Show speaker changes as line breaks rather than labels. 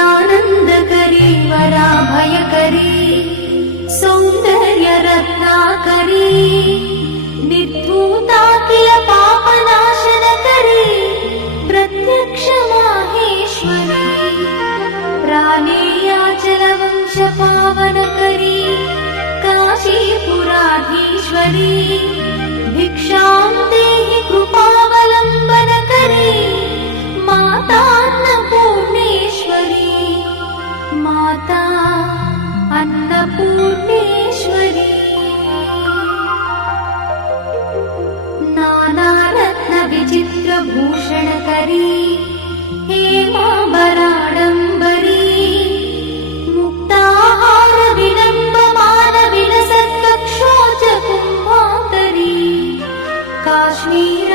नित्यानन्दकरी वराभयकरी सौन्दर्यरत्नाकरी निर्धूता किल पापनाशनकरी प्रत्यक्ष माहेश्वरी प्राणेयाचलवंशपावनकरी काशीपुराधीश्वरी माता अन्नपूर्णेश्वरी। नानारत्नविचित्रभूषणकरी हे माबराडम्बरी मुक्ताहार विलम्बमानविलसत्पक्षोचाबरी काश्मीर